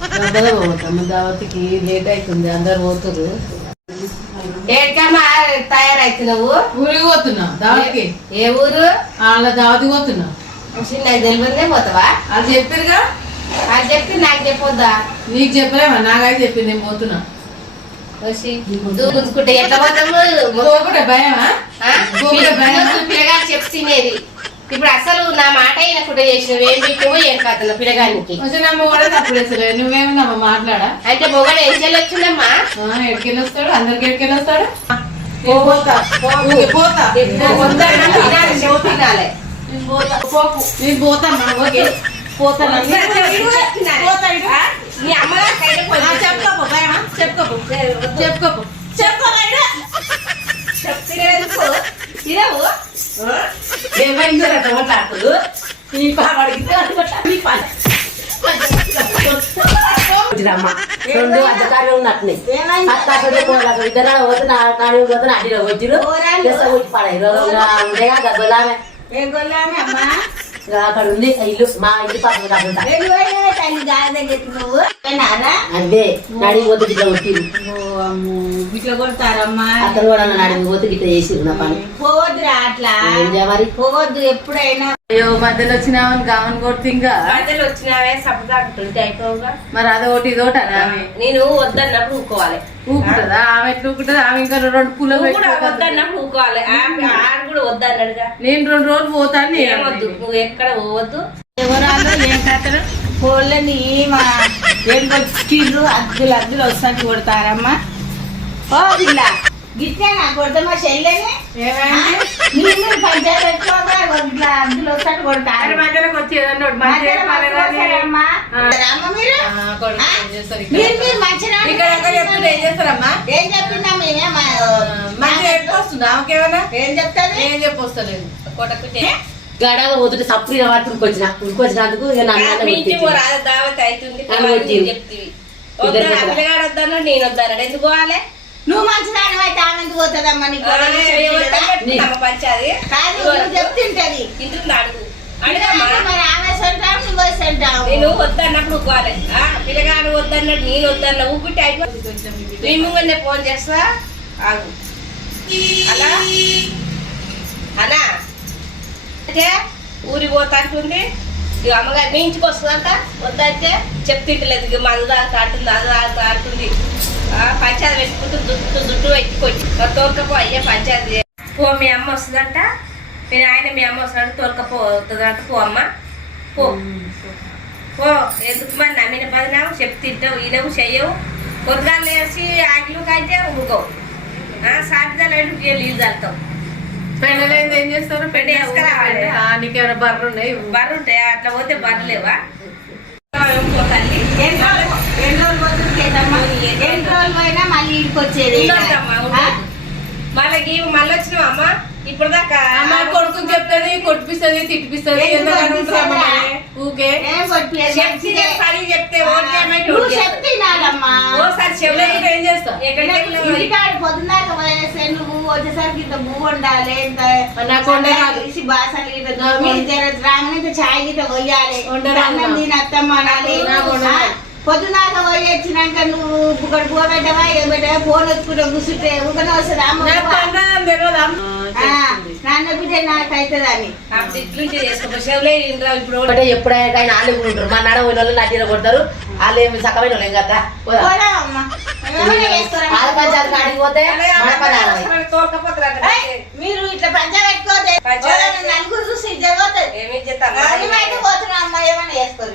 పోతాము దావతికి లేట్ అవుతుంది అందరు పోతురు ఏడికమ్మా తయారైతున్నావు? ఊరికి పోతున్నా దావతికి. ఏ ఊరు? వాళ్ళ దావతికి పోతున్నా. చిన్న తెలియదే పోతావా? అది చెప్పారుగా? అది చెప్పి నాకు చెప్పొద్దా? నీకు చెప్పలేమా నాకైతే చెప్పింది నేను పోతున్నా. వచ్చి దూకుంటే ఎట్లా పోతాము పోకుంటే భయమా? ఆ? పోకుంటే భయమా పిల్ల- పిల్లగాడు చెప్పి తినేది ఇప్పుడు అసలు నా అయినప్పుడు చేసినవి. ఏం పెట్టినవో ఏం కాదు పిల్లగానికి. నువ్వేమన్నా మాట్లాడా? అంటే మొగడు చెల్లి వచ్చిందమ్మా? ఎక్కడికి వస్తాడు? అందరికి ఎక్కడికి వస్తాడు? చెప్పుకోపో చెప్పుకోపో చెప్పుకోపో రెండు అధికారులు ఉన్నట్టున్నాయి ఇద్దరు పోతే నా నాడు పోతే అడిలో వచ్చిరు పడాయి కొల్లామే అమ్మా అక్కడ ఉంది ఇల్లు మా ఇంటి పక్కన అదే నడికి పోతే గిట్ల కొట్టిరు ఇట్లా కొడతారమ్మా అతను కూడా నడికి పోతే గిట్ల చేసిరు నా పని. పోవద్దురా అట్లా. మరి? పోవద్దు ఎప్పుడైనా. అయ్యో మధ్యలో వచ్చినామని కామన్ కొడుతు ఇంకా మధ్యలో వచ్చినావే సబ్బు ఉంటే అయిపోవుగా మరి అదొకటి ఇదొకటి అని ఆమె. నేను వద్దన్నప్పుడు ఊకోవాలి. ఊపుతుందా ఆమె ఎట్లా ఊపుతుంది ఆమె ఇంకా రెండు పూల వద్దన్నప్పుడు ఊకోవాలి. ఆ- ఆడు కూడా వద్దన్నాడుగా. నేను రెండు రోజులు పోతాను ఏమొద్దు నువ్వు ఎక్కడ పోవద్దు. ఎవరాలు ఏం కథలు? కోళ్ళని మా ఏం కొట్టిర్రు అద్దులు అద్దులు వస్తానికి కొడతారమ్మా. ఓ పిల్ల చెల్లెని ఒకటి చెప్పినా మేమే మా- వస్తుందా ఆమెకేమన్నా ఏం చెప్పొస్తలేదు. కొట్టకు గడవ పోతుంటే సప్పుడు వాటి ఉరికొచ్చిన ఉరికొచ్చినందుకు ఇక నన్ను వచ్చింది. నేను వద్దన్నాడు. ఎందుకు పోవాలి? నువ్వు మంచిదాని అయితే ఎందుకు పోతుందమ్మా? నీకు కదా? నువ్వు చెప్తుంటది. మరి ఆమె సంటావు నువ్వు సంటావు నేను వద్దన్నప్పుడు ఊకోవాలి ఆ, పిల్లగాడు వద్దన్నాడు నేను వద్దన్నా ఊపిట్టి ముంగనే ఫోన్ చేస్తా? ఆగు. అలా? అలా? అంటే ఊరికి పోతా అంటుంది ఇక అమ్మగారు మీ ఇంటికి వస్తుందంట? వద్దంటే చెప్తుంటలేదు. ఇక మందు తాగుతా అంటుంది అది తాగుతా అంటుంది. ఆ, పంచాయతీ పెట్టుకుంటూ దుట్టు దుట్టు పెట్టుకొచ్చి తోలుకపో అయ్యే పంచాయతీ పో మీ అమ్మ వస్తుందంట. మీ ఆయన మీ అమ్మ వస్తున్నాడు తోలుకపో వస్తుందంట. పో అమ్మ. పో. పో. ఎందుకు మరి నమ్మిన బదినావు చెప్పి తింటావు ఈనవు చెయ్యవు. పొద్దుగా లేచి ఆగిలు కంటే ఊగవు. సాటిదాలు అంటే నీళ్ళు చల్లుతావు పెళ్ళలేదు ఏం చేస్తారు? పెళ్ళి వేసుకురావాలి. నీకేమైనా బర్రెలు ఉన్నాయి బర్రు ఉంటాయి అట్లా పోతే బర్రు వాళ్ళకి మళ్ళీ వచ్చినావు అమ్మ. ఇప్పుడు దాకా అమ్మ కొడుకు చెప్తుంది కొట్టిపిస్తుంది తిట్టిపిస్తుంది ఎందుకు ఎందుకని ఉంటారమ్మా కొట్టిపిస్తుందా? మరి? ఊకే ఏం కొట్టిలేదు, చెప్తే మంచిదే. పని చెప్తే ఓటు చేయమంటే నువ్వు ఓటు చెప్తే వినాలమ్మా. ఓసారి చెవులో లేకుంటే ఏం చేస్తా ఎక్కడ ఇంటికాడ పొద్దున్నాక పోయేస్తే నువ్వు వచ్చేసరికి ఇంత పువ్వు ఉండాలి ఇంత నాకు వండే రాదు. తీసి బాసలు గిట్ట తోమి, జర రాగానే ఇంత చాయ్ గిట్ట పోయాలి అన్నం అత్తమ్మ అనాలి. పొద్దునాక పోయి వచ్చినాక నువ్వు ఇక్కడ పువ్వు పెట్టవా ఏం పెట్టవా ఫోన్ వచ్చుకుంటే కూర్చుంటే ఊకనే వస్తుంది అంటే ఎప్పుడైనా ఆయన వాళ్ళు ఉంటారు. మా నాన్న పోయిన వాళ్ళు నా తీర కొడతారు. వాళ్ళు ఏమి సకమైన వాళ్ళు ఏం కదా మీరు. ఇట్లా పంచాయతీ పెట్టుకోతే నలుగురు చూసి ఇద్దరు పోతుంది పోతున్నాం అమ్మ ఏమైనా చేసుకోరు